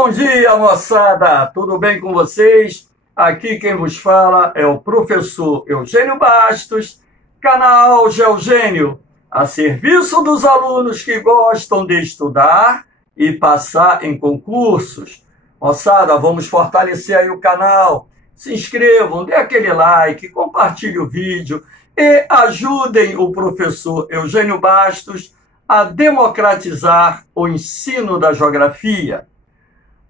Bom dia, moçada! Tudo bem com vocês? Aqui quem vos fala é o professor Eugênio Bastos, canal Geogênio, a serviço dos alunos que gostam de estudar e passar em concursos. Moçada, vamos fortalecer aí o canal. Se inscrevam, dê aquele like, compartilhe o vídeo e ajudem o professor Eugênio Bastos a democratizar o ensino da geografia.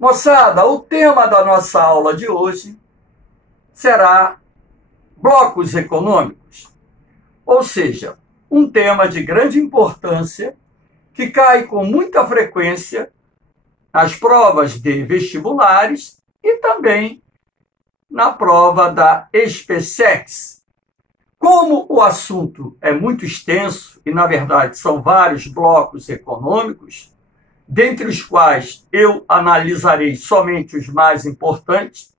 Moçada, o tema da nossa aula de hoje será blocos econômicos, ou seja, um tema de grande importância que cai com muita frequência nas provas de vestibulares e também na prova da SpaceX. Como o assunto é muito extenso e, na verdade, são vários blocos econômicos, dentre os quais eu analisarei somente os mais importantes,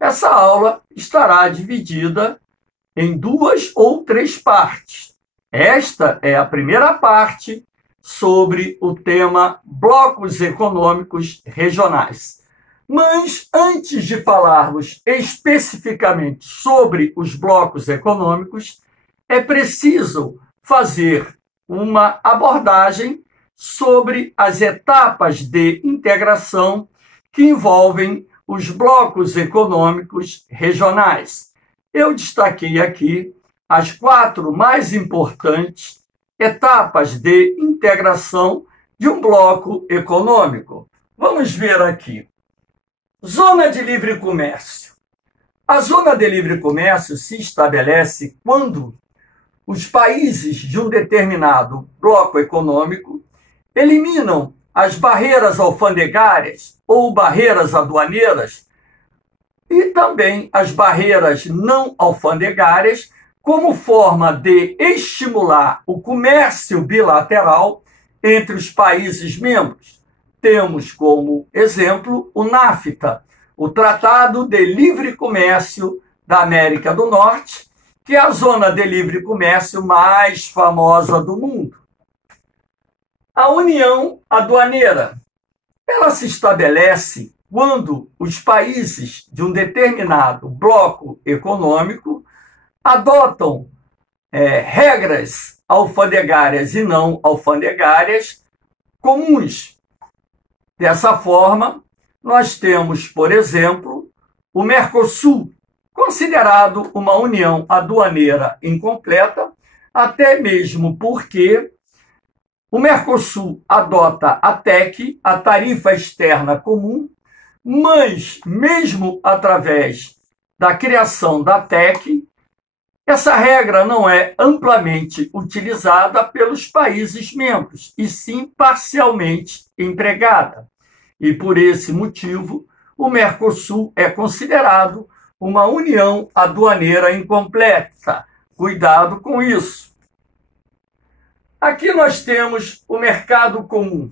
essa aula estará dividida em 2 ou 3 partes. Esta é a primeira parte sobre o tema blocos econômicos regionais. Mas, antes de falarmos especificamente sobre os blocos econômicos, é preciso fazer uma abordagem sobre as etapas de integração que envolvem os blocos econômicos regionais. Eu destaquei aqui as 4 mais importantes etapas de integração de um bloco econômico. Vamos ver aqui. Zona de livre comércio. A zona de livre comércio se estabelece quando os países de um determinado bloco econômico eliminam as barreiras alfandegárias ou barreiras aduaneiras e também as barreiras não alfandegárias como forma de estimular o comércio bilateral entre os países membros. Temos como exemplo o NAFTA, o Tratado de Livre Comércio da América do Norte, que é a zona de livre comércio mais famosa do mundo. A União Aduaneira, ela se estabelece quando os países de um determinado bloco econômico adotam regras alfandegárias e não alfandegárias comuns. Dessa forma, nós temos, por exemplo, o Mercosul, considerado uma união aduaneira incompleta, até mesmo porque o Mercosul adota a TEC, a Tarifa Externa Comum, mas, mesmo através da criação da TEC, essa regra não é amplamente utilizada pelos países membros, e sim parcialmente empregada. E, por esse motivo, o Mercosul é considerado uma união aduaneira incompleta. Cuidado com isso. Aqui nós temos o mercado comum.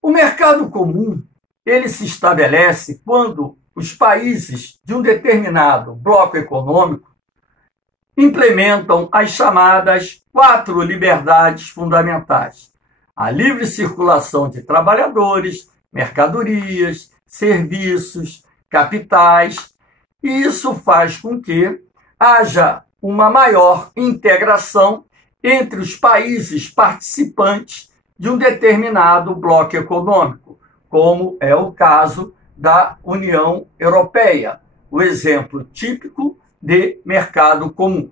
O mercado comum, ele se estabelece quando os países de um determinado bloco econômico implementam as chamadas 4 liberdades fundamentais: a livre circulação de trabalhadores, mercadorias, serviços, capitais, e isso faz com que haja uma maior integração entre os países participantes de um determinado bloco econômico, como é o caso da União Europeia, o exemplo típico de mercado comum.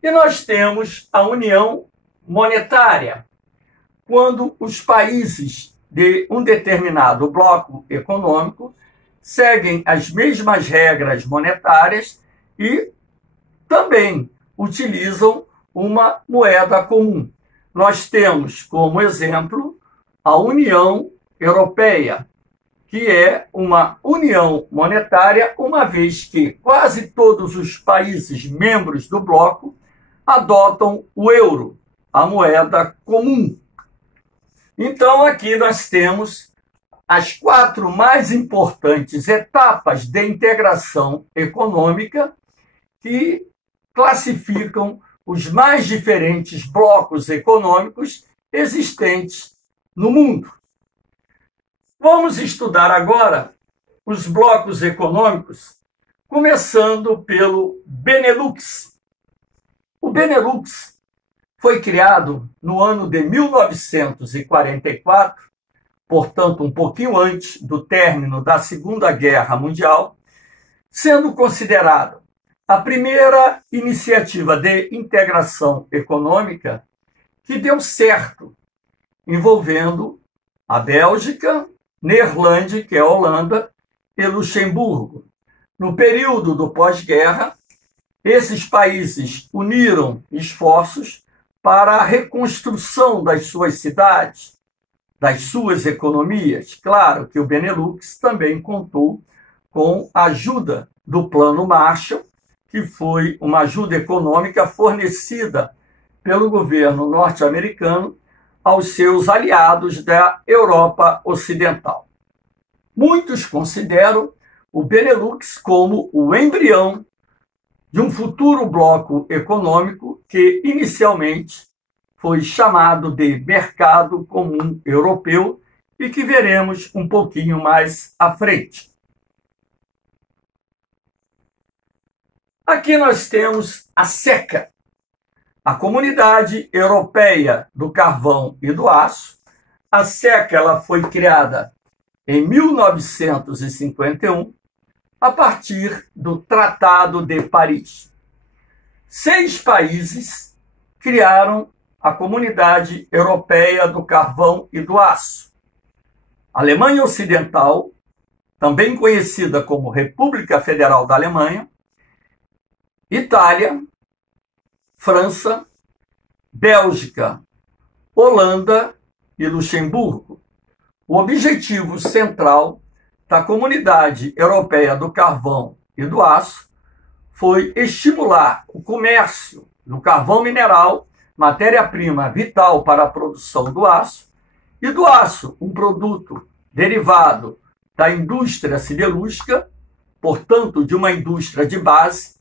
E nós temos a União Monetária, quando os países de um determinado bloco econômico seguem as mesmas regras monetárias e também utilizam uma moeda comum. Nós temos como exemplo a União Europeia, que é uma união monetária, uma vez que quase todos os países membros do bloco adotam o euro, a moeda comum. Então, aqui nós temos as 4 mais importantes etapas de integração econômica que classificam os mais diferentes blocos econômicos existentes no mundo. Vamos estudar agora os blocos econômicos, começando pelo Benelux. O Benelux foi criado no ano de 1944, portanto, um pouquinho antes do término da Segunda Guerra Mundial, sendo considerado a primeira iniciativa de integração econômica que deu certo, envolvendo a Bélgica, Neerlândia, que é a Holanda, e Luxemburgo. No período do pós-guerra, esses países uniram esforços para a reconstrução das suas cidades, das suas economias. Claro que o Benelux também contou com a ajuda do Plano Marshall, que foi uma ajuda econômica fornecida pelo governo norte-americano aos seus aliados da Europa Ocidental. Muitos consideram o Benelux como o embrião de um futuro bloco econômico que inicialmente foi chamado de Mercado Comum Europeu e que veremos um pouquinho mais à frente. Aqui nós temos a CECA, a Comunidade Europeia do Carvão e do Aço. A CECA ela foi criada em 1951, a partir do Tratado de Paris. 6 países criaram a Comunidade Europeia do Carvão e do Aço. A Alemanha Ocidental, também conhecida como República Federal da Alemanha, Itália, França, Bélgica, Holanda e Luxemburgo. O objetivo central da Comunidade Europeia do Carvão e do Aço foi estimular o comércio do carvão mineral, matéria-prima vital para a produção do aço, e do aço, um produto derivado da indústria siderúrgica, portanto, de uma indústria de base,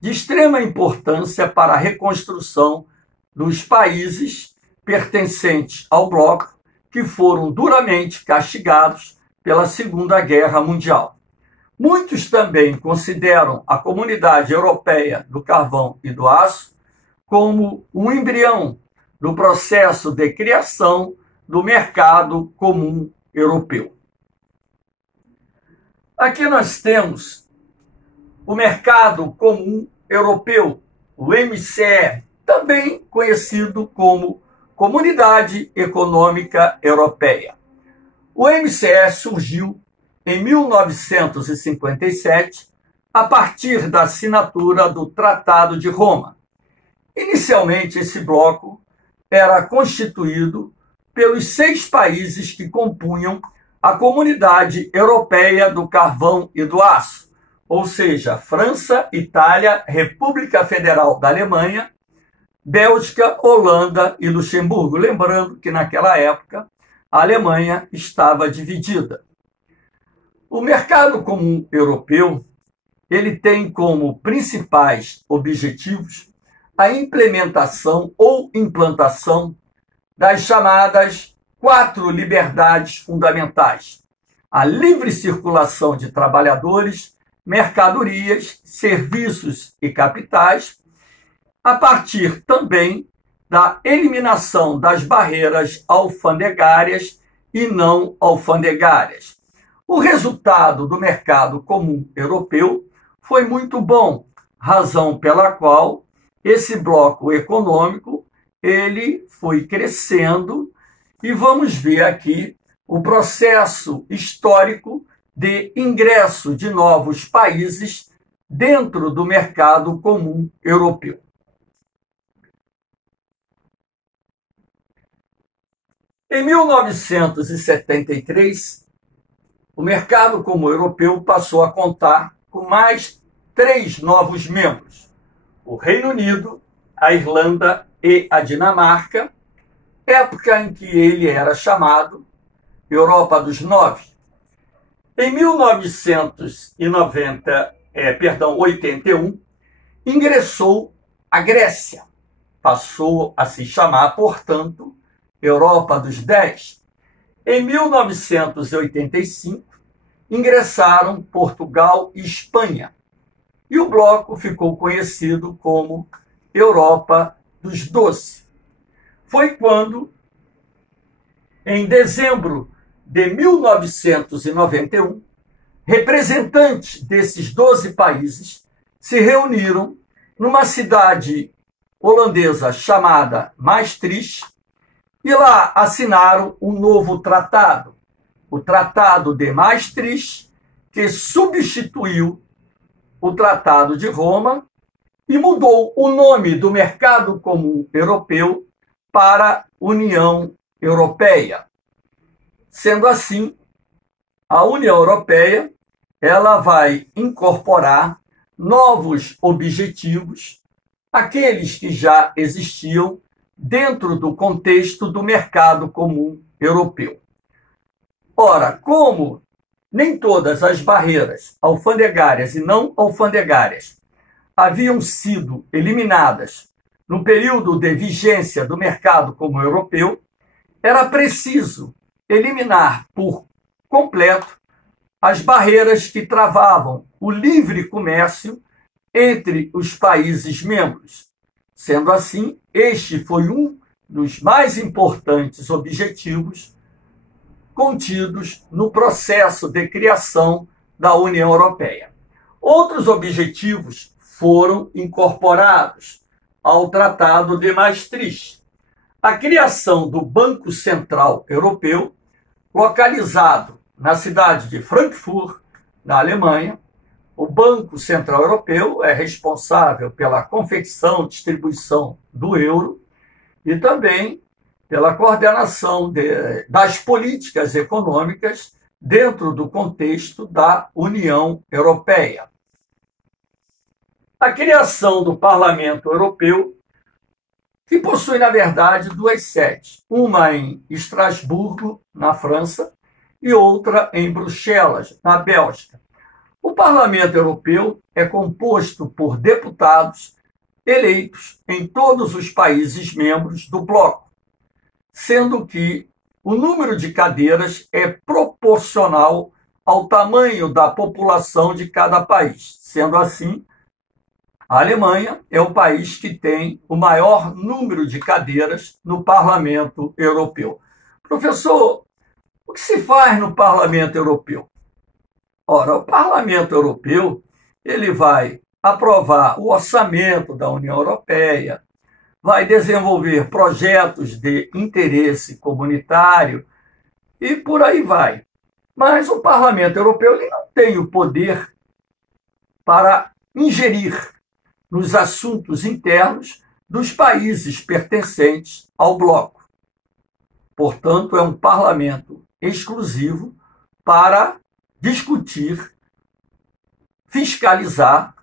de extrema importância para a reconstrução dos países pertencentes ao bloco, que foram duramente castigados pela Segunda Guerra Mundial. Muitos também consideram a Comunidade Europeia do Carvão e do Aço como um embrião do processo de criação do Mercado Comum Europeu. Aqui nós temos o Mercado Comum Europeu, o MCE, também conhecido como Comunidade Econômica Europeia. O MCE surgiu em 1957, a partir da assinatura do Tratado de Roma. Inicialmente, esse bloco era constituído pelos 6 países que compunham a Comunidade Europeia do Carvão e do Aço, ou seja, França, Itália, República Federal da Alemanha, Bélgica, Holanda e Luxemburgo. Lembrando que naquela época a Alemanha estava dividida. O Mercado Comum Europeu ele tem como principais objetivos a implementação ou implantação das chamadas 4 liberdades fundamentais: a livre circulação de trabalhadores, mercadorias, serviços e capitais, a partir também da eliminação das barreiras alfandegárias e não alfandegárias. O resultado do Mercado Comum Europeu foi muito bom, razão pela qual esse bloco econômico ele foi crescendo, e vamos ver aqui o processo histórico de ingresso de novos países dentro do Mercado Comum Europeu. Em 1973, o Mercado Comum Europeu passou a contar com mais 3 novos membros: o Reino Unido, a Irlanda e a Dinamarca, época em que ele era chamado Europa dos 9. Em 1981, ingressou a Grécia. Passou a se chamar, portanto, Europa dos 10. Em 1985, ingressaram Portugal e Espanha, e o bloco ficou conhecido como Europa dos Doze. Foi quando, em dezembro de 1991, representantes desses 12 países se reuniram numa cidade holandesa chamada Maastricht e lá assinaram um novo tratado, o Tratado de Maastricht, que substituiu o Tratado de Roma e mudou o nome do Mercado Comum Europeu para União Europeia. Sendo assim, a União Europeia ela vai incorporar novos objetivos, aqueles que já existiam dentro do contexto do Mercado Comum Europeu. Ora, como nem todas as barreiras alfandegárias e não alfandegárias haviam sido eliminadas no período de vigência do Mercado Comum Europeu, era preciso eliminar por completo as barreiras que travavam o livre comércio entre os países membros. Sendo assim, este foi um dos mais importantes objetivos contidos no processo de criação da União Europeia. Outros objetivos foram incorporados ao Tratado de Maastricht. A criação do Banco Central Europeu, localizado na cidade de Frankfurt, na Alemanha. O Banco Central Europeu é responsável pela confecção e distribuição do euro e também pela coordenação das políticas econômicas dentro do contexto da União Europeia. A criação do Parlamento Europeu, que possui, na verdade, duas sedes, uma em Estrasburgo, na França, e outra em Bruxelas, na Bélgica. O Parlamento Europeu é composto por deputados eleitos em todos os países membros do bloco, sendo que o número de cadeiras é proporcional ao tamanho da população de cada país. Sendo assim, a Alemanha é o país que tem o maior número de cadeiras no Parlamento Europeu. Professor, o que se faz no Parlamento Europeu? Ora, o Parlamento Europeu ele vai aprovar o orçamento da União Europeia, vai desenvolver projetos de interesse comunitário e por aí vai. Mas o Parlamento Europeu ele não tem o poder para ingerir nos assuntos internos dos países pertencentes ao bloco. Portanto, é um parlamento exclusivo para discutir, fiscalizar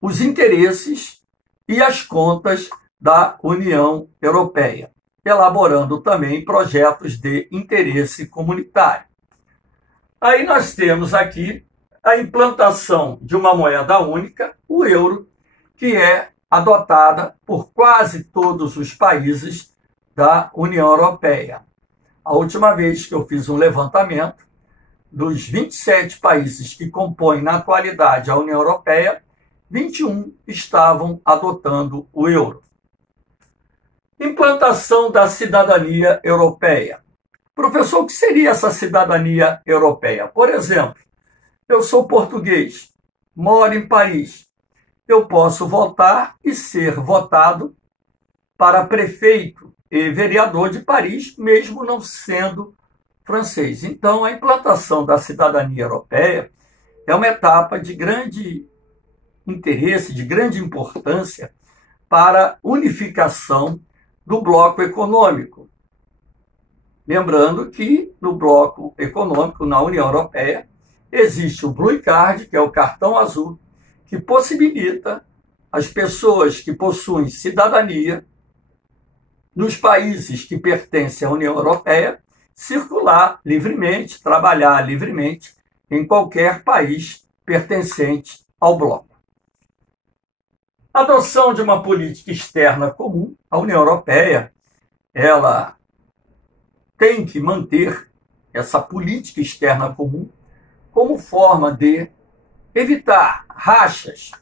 os interesses e as contas da União Europeia, elaborando também projetos de interesse comunitário. Aí nós temos aqui a implantação de uma moeda única, o euro, que é adotada por quase todos os países da União Europeia. A última vez que eu fiz um levantamento dos 27 países que compõem na atualidade a União Europeia, 21 estavam adotando o euro. Implantação da cidadania europeia. Professor, o que seria essa cidadania europeia? Por exemplo, eu sou português, moro em Paris. Eu posso votar e ser votado para prefeito e vereador de Paris, mesmo não sendo francês. Então, a implantação da cidadania europeia é uma etapa de grande interesse, de grande importância para a unificação do bloco econômico. Lembrando que no bloco econômico, na União Europeia, existe o Blue Card, que é o cartão azul, que possibilita as pessoas que possuem cidadania nos países que pertencem à União Europeia circular livremente, trabalhar livremente em qualquer país pertencente ao bloco. Adoção de uma política externa comum. A União Europeia, ela tem que manter essa política externa comum como forma de evitar rachas,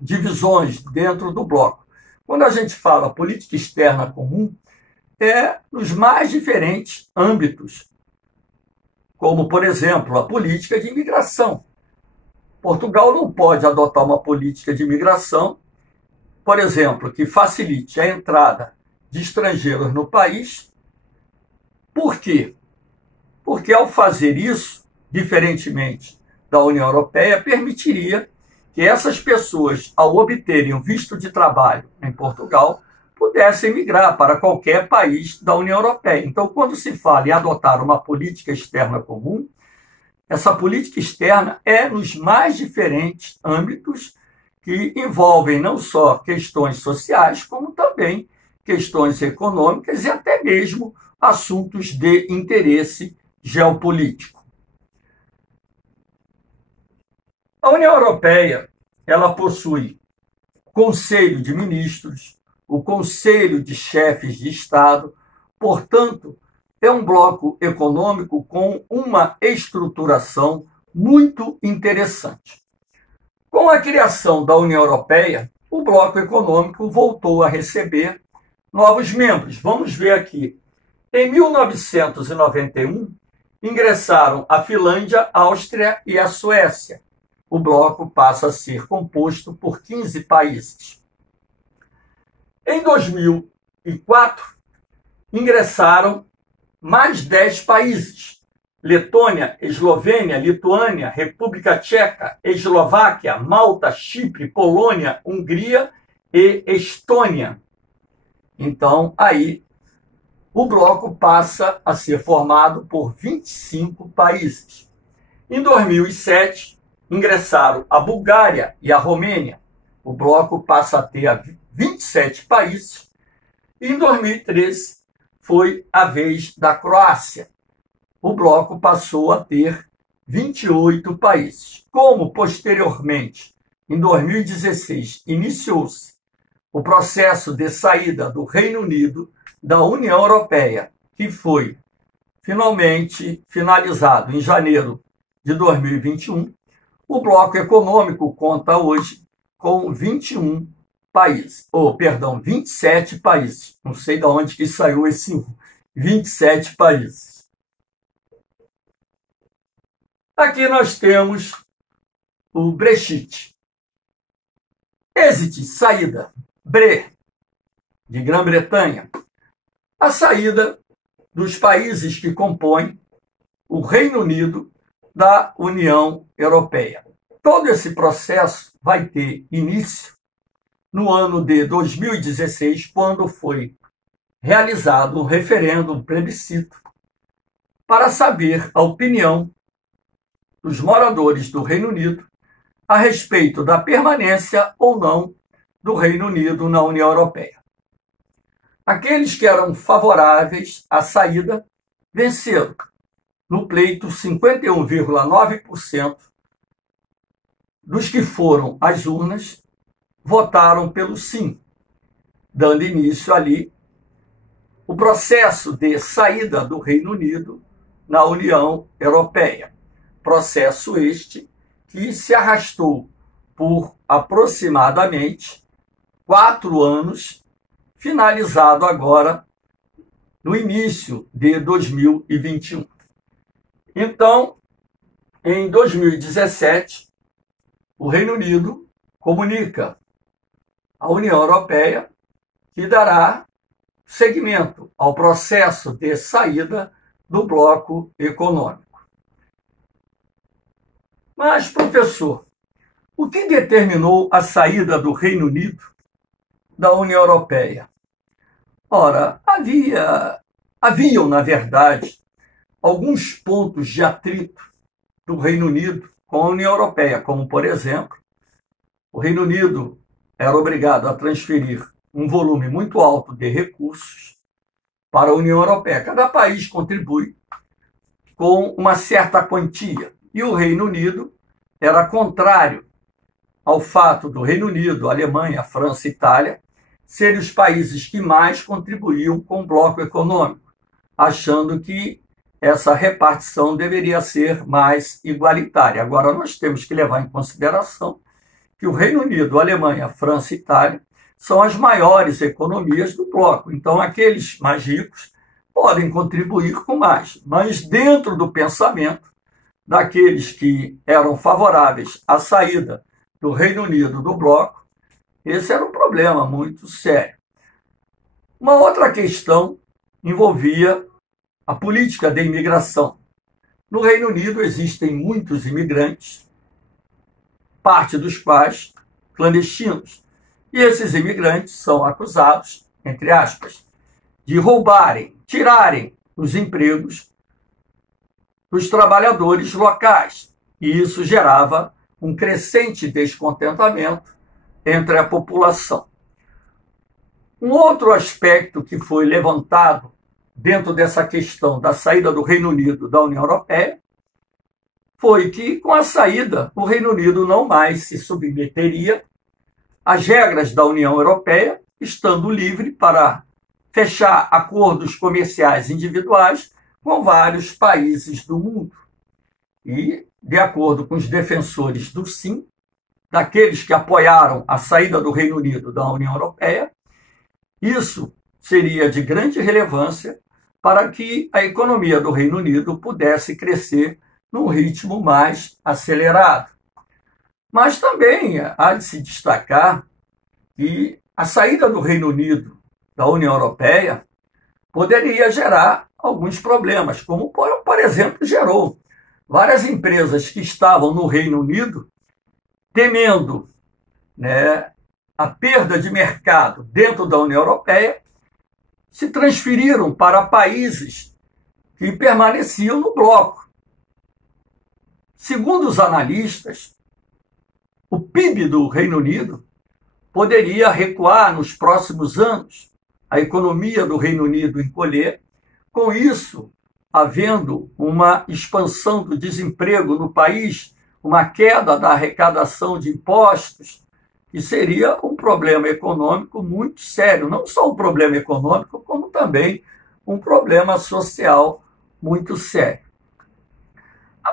divisões dentro do bloco. Quando a gente fala política externa comum, é nos mais diferentes âmbitos, como, por exemplo, a política de imigração. Portugal não pode adotar uma política de imigração, por exemplo, que facilite a entrada de estrangeiros no país. Por quê? Porque, ao fazer isso, diferentemente da União Europeia, permitiria que essas pessoas, ao obterem um visto de trabalho em Portugal, pudessem migrar para qualquer país da União Europeia. Então, quando se fala em adotar uma política externa comum, essa política externa é nos mais diferentes âmbitos que envolvem não só questões sociais, como também questões econômicas e até mesmo assuntos de interesse geopolítico. A União Europeia, ela possui Conselho de Ministros, o Conselho de Chefes de Estado, portanto, é um bloco econômico com uma estruturação muito interessante. Com a criação da União Europeia, o bloco econômico voltou a receber novos membros. Vamos ver aqui. Em 1991, ingressaram a Finlândia, a Áustria e a Suécia. O bloco passa a ser composto por 15 países. Em 2004, ingressaram mais 10 países: Letônia, Eslovênia, Lituânia, República Tcheca, Eslováquia, Malta, Chipre, Polônia, Hungria e Estônia. Então, aí, o bloco passa a ser formado por 25 países. Em 2007, ingressaram a Bulgária e a Romênia. O bloco passa a ter 27 países. E em 2013, foi a vez da Croácia. O bloco passou a ter 28 países. Como, posteriormente, em 2016, iniciou-se o processo de saída do Reino Unido da União Europeia, que foi finalmente finalizado em janeiro de 2021, o bloco econômico conta hoje com 27 países. Não sei de onde que saiu esse 27 países. Aqui nós temos o Brexit. Exit, saída. Bre, de Grã-Bretanha. A saída dos países que compõem o Reino Unido da União Europeia. Todo esse processo vai ter início no ano de 2016, quando foi realizado um referendo, um plebiscito, para saber a opinião dos moradores do Reino Unido a respeito da permanência ou não do Reino Unido na União Europeia. Aqueles que eram favoráveis à saída venceram. No pleito, 51,9% dos que foram às urnas votaram pelo sim, dando início ali o processo de saída do Reino Unido na União Europeia. Processo este que se arrastou por aproximadamente 4 anos, finalizado agora no início de 2021. Então, em 2017, o Reino Unido comunica à União Europeia que dará seguimento ao processo de saída do bloco econômico. Mas, professor, o que determinou a saída do Reino Unido da União Europeia? Ora, haviam, na verdade, alguns pontos de atrito do Reino Unido com a União Europeia, como, por exemplo, o Reino Unido era obrigado a transferir um volume muito alto de recursos para a União Europeia. Cada país contribui com uma certa quantia. E o Reino Unido era contrário ao fato do Reino Unido, Alemanha, França e Itália serem os países que mais contribuíam com o bloco econômico. achando que essa repartição deveria ser mais igualitária. Agora, nós temos que levar em consideração que o Reino Unido, a Alemanha, a França e a Itália são as maiores economias do bloco. Então, aqueles mais ricos podem contribuir com mais, mas dentro do pensamento daqueles que eram favoráveis à saída do Reino Unido do bloco, esse era um problema muito sério. Uma outra questão envolvia a política de imigração. No Reino Unido existem muitos imigrantes, parte dos quais clandestinos. E esses imigrantes são acusados, entre aspas, de roubarem, tirarem os empregos dos trabalhadores locais. E isso gerava um crescente descontentamento entre a população. Um outro aspecto que foi levantado dentro dessa questão da saída do Reino Unido da União Europeia foi que, com a saída, o Reino Unido não mais se submeteria às regras da União Europeia, estando livre para fechar acordos comerciais individuais com vários países do mundo. E, de acordo com os defensores do sim, daqueles que apoiaram a saída do Reino Unido da União Europeia, isso seria de grande relevância para que a economia do Reino Unido pudesse crescer num ritmo mais acelerado. Mas também há de se destacar que a saída do Reino Unido da União Europeia poderia gerar alguns problemas, como, por exemplo, gerou várias empresas que estavam no Reino Unido temendo, a perda de mercado dentro da União Europeia, se transferiram para países que permaneciam no bloco. Segundo os analistas, o PIB do Reino Unido poderia recuar nos próximos anos, a economia do Reino Unido encolher, com isso, havendo uma expansão do desemprego no país, uma queda da arrecadação de impostos, que seria um problema econômico muito sério, não só um problema econômico, como também um problema social muito sério.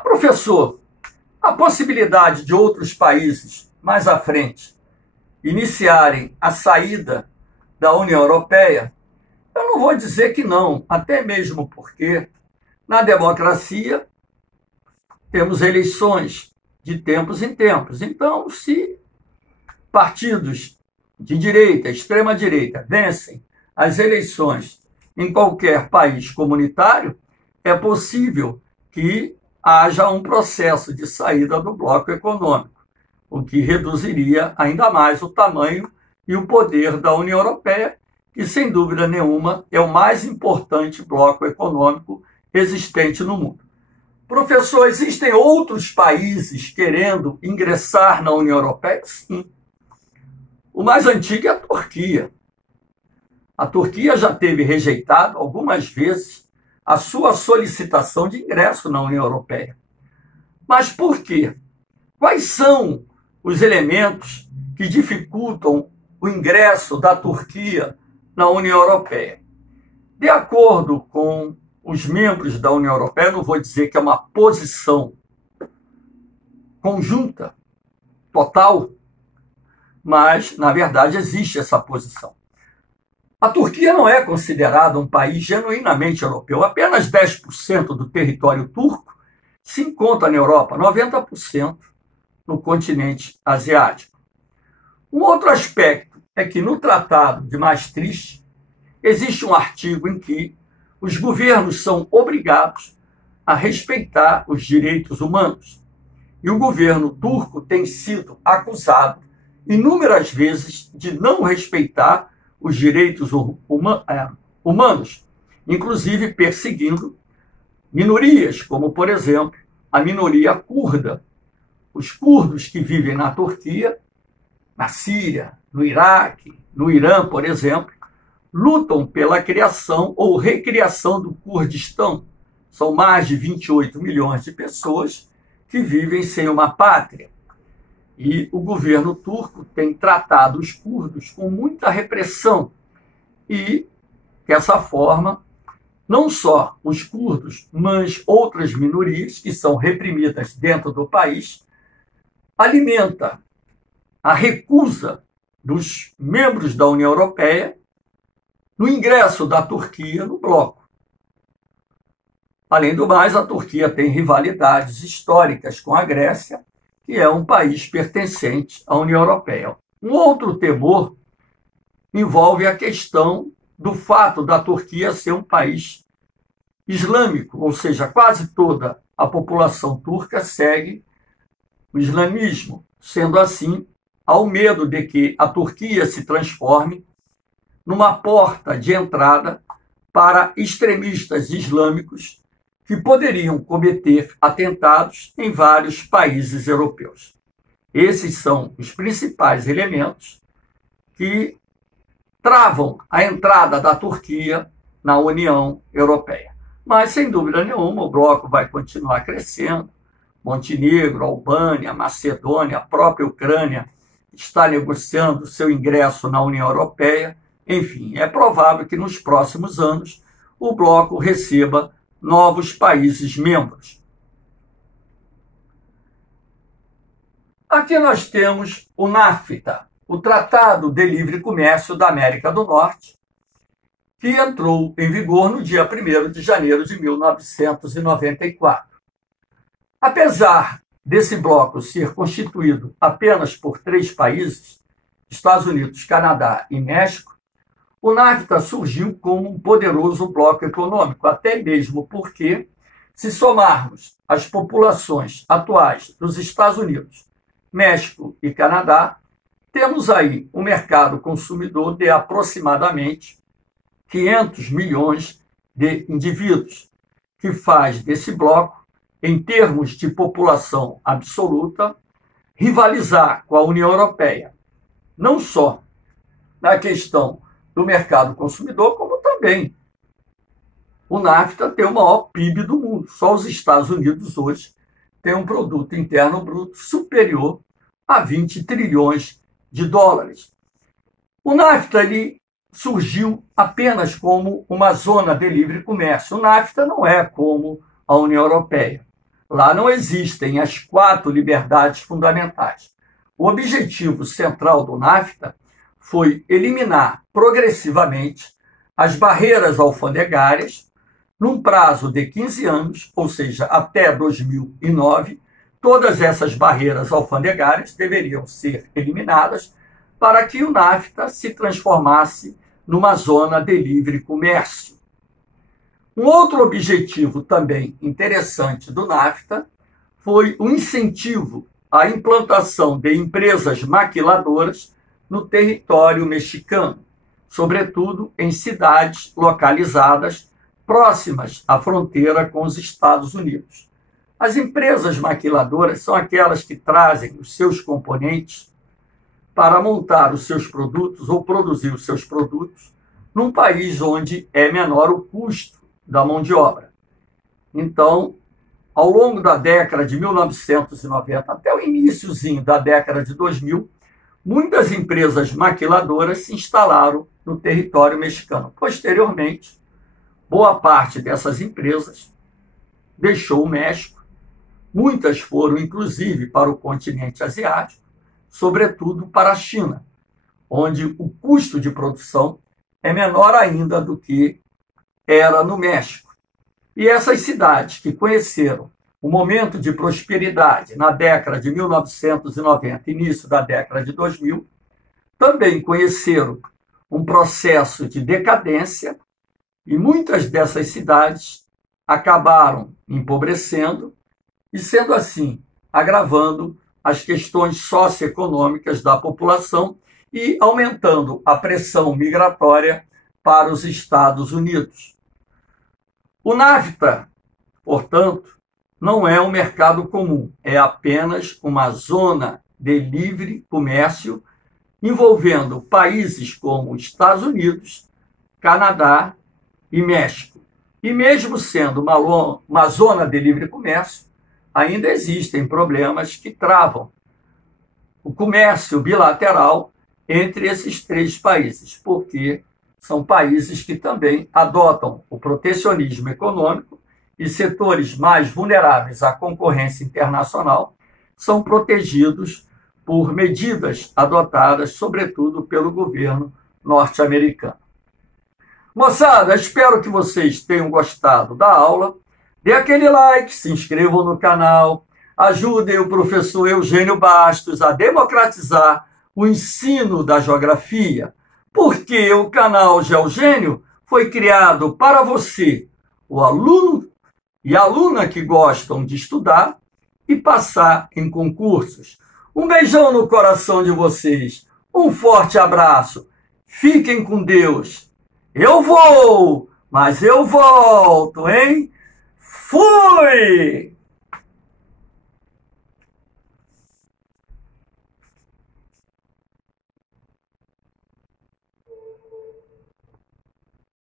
Professor, a possibilidade de outros países mais à frente iniciarem a saída da União Europeia, eu não vou dizer que não, até mesmo porque na democracia temos eleições de tempos em tempos. Então, se partidos de direita, extrema-direita, vencem as eleições em qualquer país comunitário, é possível que haja um processo de saída do bloco econômico, o que reduziria ainda mais o tamanho e o poder da União Europeia, que, sem dúvida nenhuma, é o mais importante bloco econômico existente no mundo. Professor, existem outros países querendo ingressar na União Europeia? Sim. O mais antigo é a Turquia. A Turquia já teve rejeitado algumas vezes a sua solicitação de ingresso na União Europeia. Mas por quê? Quais são os elementos que dificultam o ingresso da Turquia na União Europeia? De acordo com os membros da União Europeia, não vou dizer que é uma posição conjunta, total, mas, na verdade, existe essa posição. A Turquia não é considerada um país genuinamente europeu. Apenas 10% do território turco se encontra na Europa, 90% no continente asiático. Um outro aspecto é que no Tratado de Maastricht existe um artigo em que os governos são obrigados a respeitar os direitos humanos. E o governo turco tem sido acusado inúmeras vezes de não respeitar os direitos humanos, inclusive perseguindo minorias, como, por exemplo, a minoria curda. Os curdos que vivem na Turquia, na Síria, no Iraque, no Irã, por exemplo, lutam pela criação ou recriação do Kurdistão. São mais de 28 milhões de pessoas que vivem sem uma pátria. E o governo turco tem tratado os curdos com muita repressão e, dessa forma, não só os curdos, mas outras minorias que são reprimidas dentro do país, alimenta a recusa dos membros da União Europeia no ingresso da Turquia no bloco. Além do mais, a Turquia tem rivalidades históricas com a Grécia, que é um país pertencente à União Europeia. Um outro temor envolve a questão do fato da Turquia ser um país islâmico, ou seja, quase toda a população turca segue o islamismo. Sendo assim, há o medo de que a Turquia se transforme numa porta de entrada para extremistas islâmicos que poderiam cometer atentados em vários países europeus. Esses são os principais elementos que travam a entrada da Turquia na União Europeia. Mas, sem dúvida nenhuma, o bloco vai continuar crescendo. Montenegro, Albânia, Macedônia, a própria Ucrânia está negociando seu ingresso na União Europeia. Enfim, é provável que nos próximos anos o bloco receba novos países membros. Aqui nós temos o NAFTA, o Tratado de Livre Comércio da América do Norte, que entrou em vigor no dia 1º de janeiro de 1994. Apesar desse bloco ser constituído apenas por 3 países, Estados Unidos, Canadá e México, o NAFTA surgiu como um poderoso bloco econômico, até mesmo porque, se somarmos as populações atuais dos Estados Unidos, México e Canadá, temos aí um mercado consumidor de aproximadamente 500 milhões de indivíduos, que faz desse bloco, em termos de população absoluta, rivalizar com a União Europeia, não só na questão do mercado consumidor, como também o NAFTA tem o maior PIB do mundo. Só os Estados Unidos hoje têm um produto interno bruto superior a 20 trilhões de dólares. O NAFTA ele surgiu apenas como uma zona de livre comércio. O NAFTA não é como a União Europeia. Lá não existem as 4 liberdades fundamentais. O objetivo central do NAFTA foi eliminar progressivamente as barreiras alfandegárias num prazo de 15 anos, ou seja, até 2009, todas essas barreiras alfandegárias deveriam ser eliminadas para que o NAFTA se transformasse numa zona de livre comércio. Um outro objetivo também interessante do NAFTA foi o incentivo à implantação de empresas maquiladoras no território mexicano, sobretudo em cidades localizadas próximas à fronteira com os Estados Unidos. As empresas maquiladoras são aquelas que trazem os seus componentes para montar os seus produtos ou produzir os seus produtos num país onde é menor o custo da mão de obra. Então, ao longo da década de 1990 até o iniciozinho da década de 2000, muitas empresas maquiladoras se instalaram no território mexicano. Posteriormente, boa parte dessas empresas deixou o México. Muitas foram, inclusive, para o continente asiático, sobretudo para a China, onde o custo de produção é menor ainda do que era no México. E essas cidades que conheceram o momento de prosperidade na década de 1990, início da década de 2000, também conheceram um processo de decadência e muitas dessas cidades acabaram empobrecendo e, sendo assim, agravando as questões socioeconômicas da população e aumentando a pressão migratória para os Estados Unidos. O NAFTA, portanto, não é um mercado comum, é apenas uma zona de livre comércio envolvendo países como Estados Unidos, Canadá e México. E mesmo sendo uma zona de livre comércio, ainda existem problemas que travam o comércio bilateral entre esses 3 países, porque são países que também adotam o protecionismo econômico e setores mais vulneráveis à concorrência internacional são protegidos por medidas adotadas, sobretudo, pelo governo norte-americano. Moçada, espero que vocês tenham gostado da aula. Dê aquele like, se inscrevam no canal, ajudem o professor Eugênio Bastos a democratizar o ensino da geografia, porque o canal Geogênio foi criado para você, o aluno e aluna que gostam de estudar e passar em concursos. Um beijão no coração de vocês, um forte abraço, fiquem com Deus. Eu vou, mas eu volto, hein? Fui!